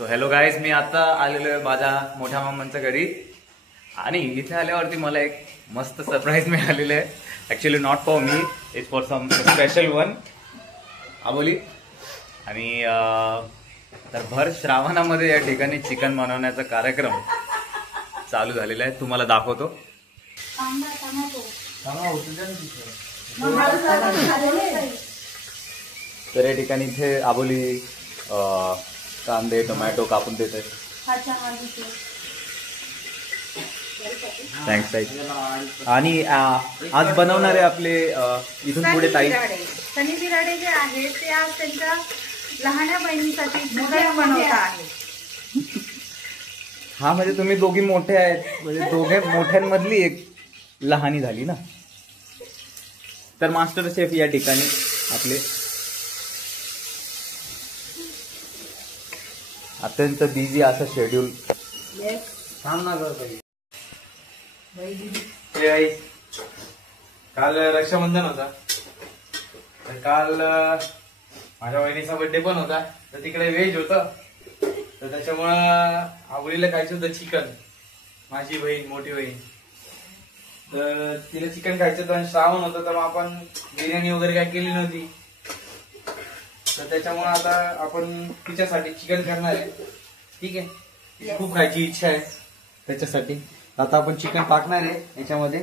So hello guys, मी आता आलेलो आहे माझ्या मोठ्या मामांच्या घरी आणि इथे आल्यावरती मला एक मस्त सरप्राईज मिळालेलं आहे. Actually not for me, it's for some special one Aboli. आणि तर भर श्रावणामध्ये या ठिकाणी चिकन बनवण्याचा कार्यक्रम चालू झालेला आहे. तुम्हाला दाखवतो. तर या ठिकाणी इथे आबोली कांदे टोमॅटो कापून देते. थँक्स ताई. आणि आज बनवणारे आपले इथून पुढे ताई सनी बिराडे जे आहे ते आज त्यांच्या लहान्या बहिणीसाठी चिकन बनवत आहे. हा म्हणजे तुम्ही दोघी मोठे आहेत, म्हणजे दोघे मोठ्यांमधली एक लहानी झाली ना. तर मास्टर शेफ या ठिकाणी आपले अत्यंत बिझी असं शेड्यूल. काल रक्षाबंधन होता, तर काल माझ्या बहिणीचा बर्थडे पण होता, तर तिकडे व्हेज होतं. तर त्याच्यामुळं आवडीला खायचं होतं चिकन. माझी बहीण मोठी बहीण, तर तिला चिकन खायचं होतं आणि श्रावण होतं, तर मग आपण बिर्याणी वगैरे काय केली नव्हती. तर त्याच्यामुळे आता आपण तिच्यासाठी चिकन करणार आहे. ठीक आहे, खूप खायची इच्छा आहे त्याच्यासाठी. आता आपण चिकन टाकणार आहे याच्यामध्ये.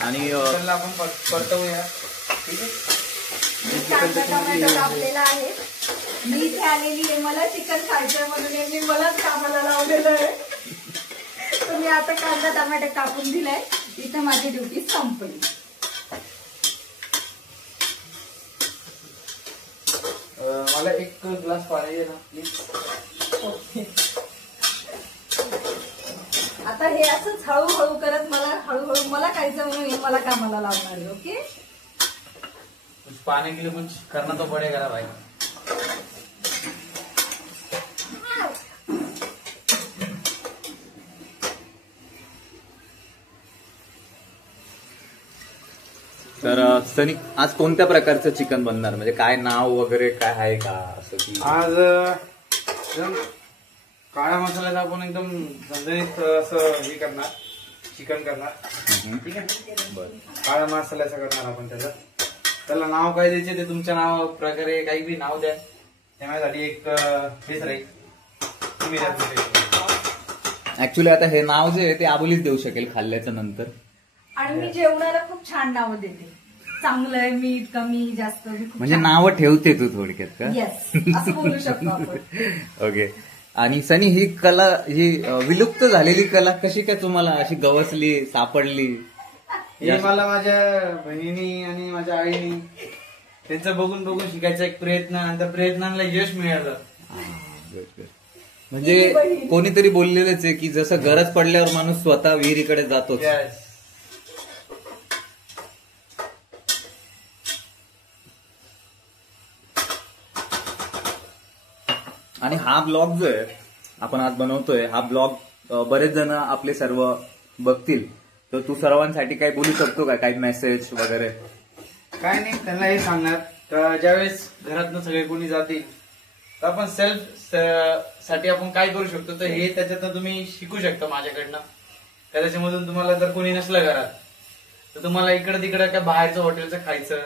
आणि आपण परतवूया. ठीक आहे, टोमॅटो कापलेला आहे. मी इथे आलेली आहे, मला चिकन खायचं म्हणून यांनी मलाच कामाला लावलेलं आहे. तर मी आता कांदा टोमॅटो कापून दिलाय. इथे माझी ड्युटी संपली. मला एक ग्लास पाणी दे ना प्लीज. आता हे असंच हळूहळू करत हळूहळू मला खायचं म्हणून हे मला कामाला लावणार आहे. ओके, कुछ पाने के लिए कुछ करना तो पड़ेगा ना भाई. तर सनी, आज कोणत्या प्रकारचं चिकन बनणार, म्हणजे काय नाव वगैरे काय आहे का असं की? आज एकदम काळ्या मसाल्याचा आपण एकदम झणझणीत असं हे करणार, चिकन करणार. ठीक आहे, बरं. काळ्या मसाल्याचं करणार आपण. त्याला नाव काय द्यायचे ते तुमच्या नाव प्रकारे काही बी नाव द्या. त्याच्यासाठी एक हेच राहील. तुम्ही ऍक्च्युली आता हे नाव जे आहे ते आबोलीच देऊ शकेल खाल्ल्याच्या नंतर. आणि मी जेवणाला खूप छान नावं देते. चांगलं आहे, मीठ कमी जास्त म्हणजे नावं ठेवते तू थोडक्यात का? येस, असं बोलू शकतो आपण. ओके. आणि सनी, ही कला, ही विलुप्त झालेली कला कशी काय तुम्हाला अशी गवसली, सापडली? हे मला माझ्या बहिणीनी आणि माझ्या आईनी त्यांचं बघून बघून शिकायचा एक प्रयत्न, आणि त्या प्रयत्नाला यश मिळालं. म्हणजे कोणीतरी बोललेलंच आहे की जसं गरज पडल्यावर माणूस स्वतः विहिरीकडे जातो. आणि हा ब्लॉग जो आहे आपण आज बनवतोय, हा ब्लॉग बरेच जण आपले सर्व बघतील. तर तू सर्वांसाठी काही बोलू शकतो का, काही मेसेज वगैरे? काय नाही, त्यांना हे सांगणार का ज्यावेळेस घरातनं सगळे कोणी जातील तर आपण सेल्फ साठी आपण काय करू शकतो, तर हे त्याच्यातनं तुम्ही शिकू शकता माझ्याकडनं. त्याच्यामधून तुम्हाला जर कोणी नसलं घरात, तर तुम्हाला इकडं तिकडं काय बाहेरचं हॉटेलचं खायचं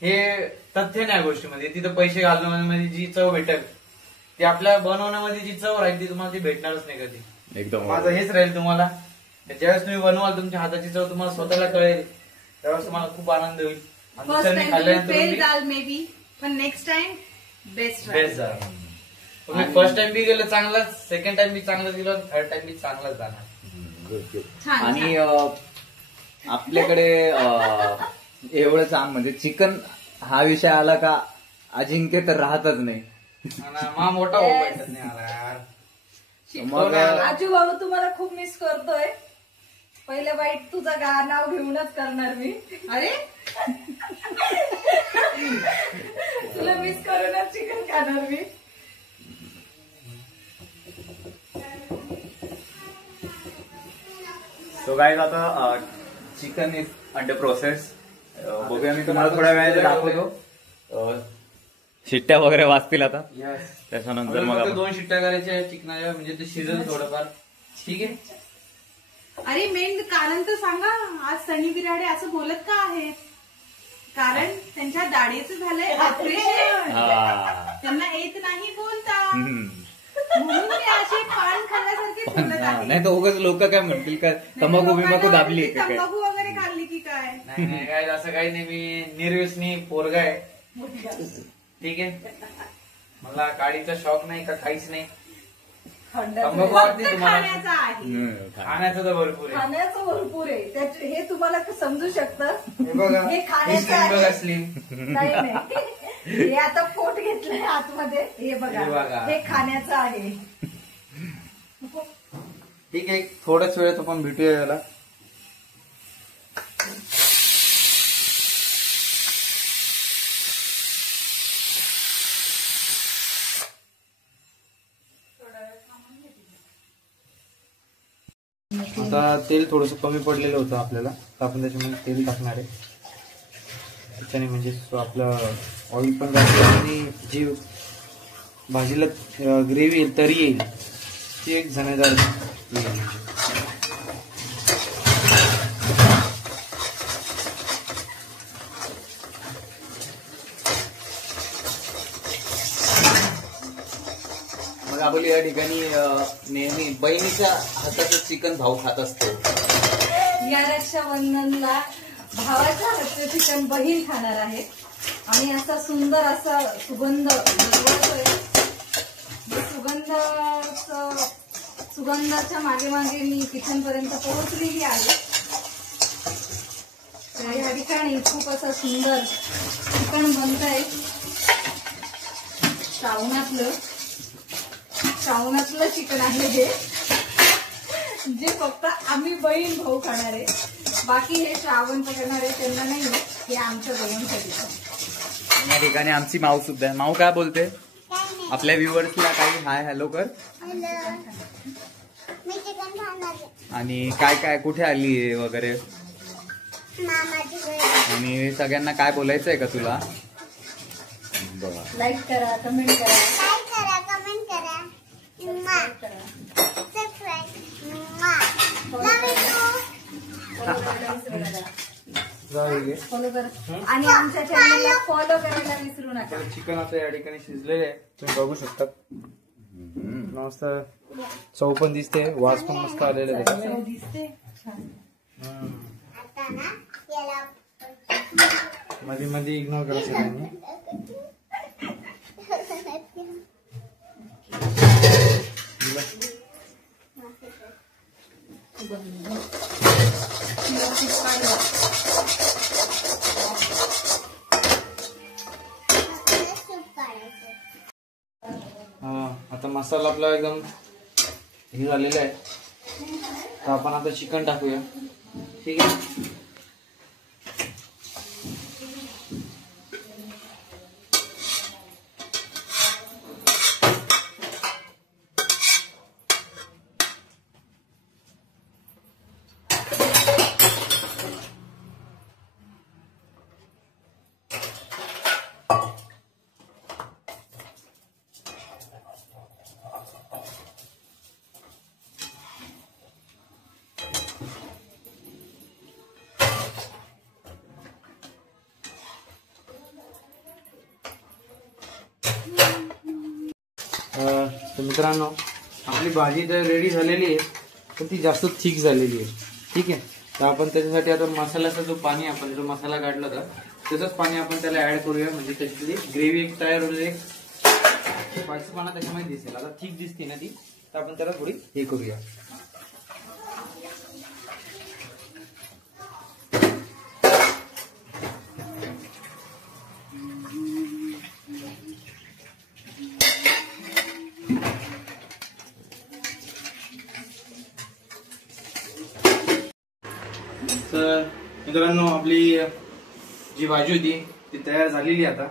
हे तथ्य नाही गोष्टीमध्ये. तिथं पैसे घालण्यामध्ये जी चव भेटेल ती आपल्या बनवण्यामध्ये जी चव राहील ती तुम्हाला ती भेटणारच नाही कधी. एकदम माझं हेच राहील तुम्हाला. ज्यावेळेस तुम्ही बनवाल तुमच्या हाताची चव तुम्हाला स्वतःला कळेल, त्यावेळेस तुम्हाला खूप आनंद होईल. मे बी, पण नेक्स्ट टाइम बेस्ट झालं. तुम्ही फर्स्ट टाइम बी गेलं चांगलाच, सेकंड टाइम बी चांगलंच गेलं, थर्ड टाइम बी चांगलाच जाणार. आणि आपल्याकडे एवढं सांग, म्हणजे चिकन हा विषय आला का अजिंक्य तर राहतच नाही. मा मोठा होऊ भेटत नाही मला यार. मग आजू बाबू तुम्हाला खूप मिस करतोय. पहिल्या बाईट तुझं नाव घेऊनच करणार मी. अरे तुला मिस करूनच चिकन खाणार मी. सो गाईज, आता चिकन इज अंडर प्रोसेस. बघूया, मी तुम्हाला थोड्या वेळाने दाखवतो. शिट्ट्या वगैरे वाजतील आता. त्याच्यानंतर मग आपण 2 शिट्ट्या करायच्या चिकनाच्या, म्हणजे ते शिजल थोडंफार. ठीक आहे. अरे मेन कारण तर सांगा, आज सनी बिराडे असं बोलत का आहे? कारण त्यांच्या दाढीचं झालंय ऑपरेशन, त्यांना येत नाही बोलता, म्हणून ते असे पान खाल्ल्यासारखे बोलत आहे. नाही तर उगाच लोक काय म्हणतील का तंबाखू बिंबाखू दाबली का काय? तंबाखू वगैरे खाल्ली की काय? नाही काय असं काही नाही. मी निर्व्यसनी पोरगा आहे. ठीक आहे. मला गाडीचा शॉक नाही का काहीच नाही. तंबाखू आवडते फक्त तुम्हाला? खाण्याचा आहे. खाण्याचं तर भरपूर आहे. खाण्याचं भरपूर आहे. हे तुम्हाला समजू शकतं. हे बघा, हे खाण्याचं स्लिम बघा, आहे. स्लिम. नाही नाही, हे आता पोट घेतलंय आतमध्ये. हे हे बघा, बघा. हे खाण्याचं आहे. ठीक आहे. थोड्याच वेळेत आपण भेटूया याला. आता तेल थोडस कमी पडलेलं होतं आपल्याला, तर आपण त्याच्यामध्ये तेल टाकणार आहे. त्याच्याने म्हणजे आपलं ऑइल पण जास्त आणि जी भाजीला ग्रेव्ही येईल, तरी येईल, ती एक झणेदार येईल. मग आपण या ठिकाणी नेहमी बहिणीच्या हाताचं चिकन भाऊ खात असतो. या रक्षाबंधनला भावाच्या हातचं चिकन बहीण खाणार आहे. आणि असा सुंदर असा सुगंध दरवळतोय. सुगंधाच्या मागे मागे मी किचनपर्यंत पोहोचलेली आहे. तर या ठिकाणी खूप असं सुंदर चिकन बनतंय. श्रावणातलं चिकन आहे हे, जे फक्त आम्ही बहीण भाऊ खाणार आहे. बाकी हे श्रावण पकडणारे त्यांना नाही, हे आमच्या दोघांसाठी. या ठिकाणी आमची माऊ सुद्धा आहे. माऊ काय बोलते आपल्या व्ह्युअर्सला? काही हाय हॅलो कर. आणि काय काय कुठे आली आहे वगैरे, आणि सगळ्यांना काय बोलायचं आहे का तुला? बघा, लाईक करा, कमेंट करा. फॉलो करा आणि आमच्या चॅनलला फॉलो करायला विसरू नका. चिकन आता या ठिकाणी शिजलेले आहे, तुम्ही बघू शकता. मस्त चव पण दिसते, वास पण मस्त आलेला आहे. दिसते मध्ये मध्ये इग्नोर करायचं नाही. आता मसाला आपला एकदम हे झालेला आहे, तर आपण आता चिकन टाकूया. ठीक आहे. तर मित्रांनो, आपली भाजी तर रेडी झालेली आहे, पण ती जास्त थिक झालेली आहे. ठीक आहे. तर आपण त्याच्यासाठी आता मसाल्याचा जो पाणी आपण जो मसाला काढला होता त्याचंच पाणी आपण त्याला ऍड करूया, म्हणजे त्याची ग्रेव्ही एक तयार होईल. एक पाणी त्याच्यामध्ये दिसेल. आता थिक दिसते ना ती, तर आपण त्याला थोडी हे करूया. तर मित्रांनो, आपली जी भाजी होती ती तयार झालेली आता.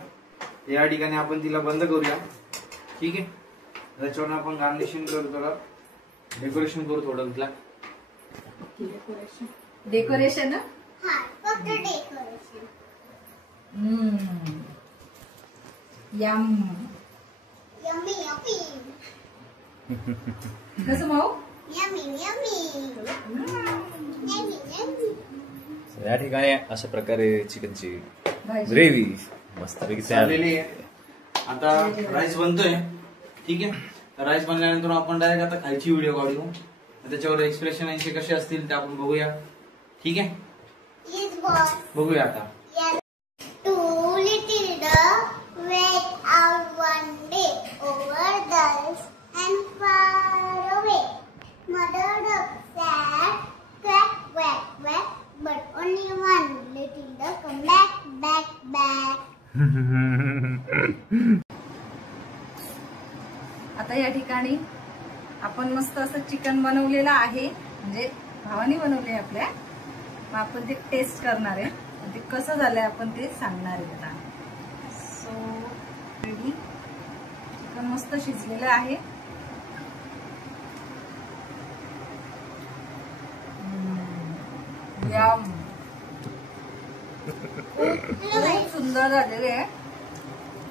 या ठिकाणी आपण तिला बंद करूया. ठीक आहे. त्याच्यावर आपण गार्निशिंग करू, थोडं डेकोरेशन करू, थोडं डेकोरेशन हा फक्त डेकोरेशन. यम. यम्मी यम्मी कसं भाऊ? Yummy yummy yummy yummy. So, या ठिकाणी अशा प्रकारे चिकनची भाजी. ग्रेव्ही मस्तपैकी तयार झालेली आहे. आता राईस बनतोय. ठीक आहे. राईस बनल्यानंतर आपण डायरेक्ट आता खायची व्हिडिओ काढू. त्याच्यावर एक्सप्रेशन यांचे कसे असतील ते आपण बघूया. ठीक आहे. Yes boss. बघूया आता. Yes. Two little ducks went out one day over the hills and far away. Mother duck said quack quack quack, but only one little duck come back back back. आता या ठिकाणी आपण मस्त असं chicken बनवलेलं आहे, म्हणजे भावानी बनवले आपल्या. मग आपण ते टेस्ट करणार आहे. ते कसं झालंय आपण ते सांगणार आहे आता. So ready. चिकन मस्त शिजलेलं आहे. यम. खूप सुंदर झालेले आहे.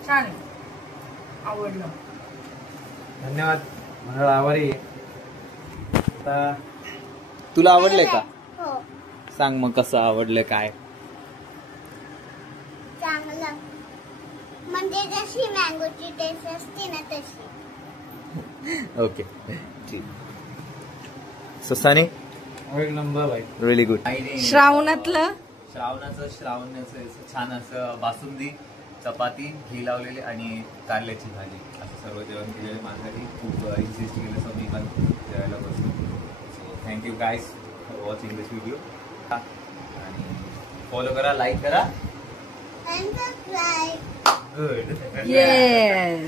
छान आहे. आवडलं. धन्यवाद. मंडळ आभारी आहे. आता तुला आवडलंय का? हो सांग मग कसं आवडलं काय? चांगलं. म्हणजे जशी मँगोची टेस्ट असते ना तशी. ओके ठीक. सो सनी एक नंबर भाई. Really good. श्रावणातलं श्रावणाचं छान असं बासुंदी, चपाती, घी लावलेले आणि कारल्याची भाजी असं सर्व जेवण केलेलं माझ्यासाठी. खूप इन्सिस्ट केलं सो मी पण जेवायला बसलो. So thank you guys for watching this video. आणि फॉलो करा, लाईक करा. And subscribe. गुड. येस.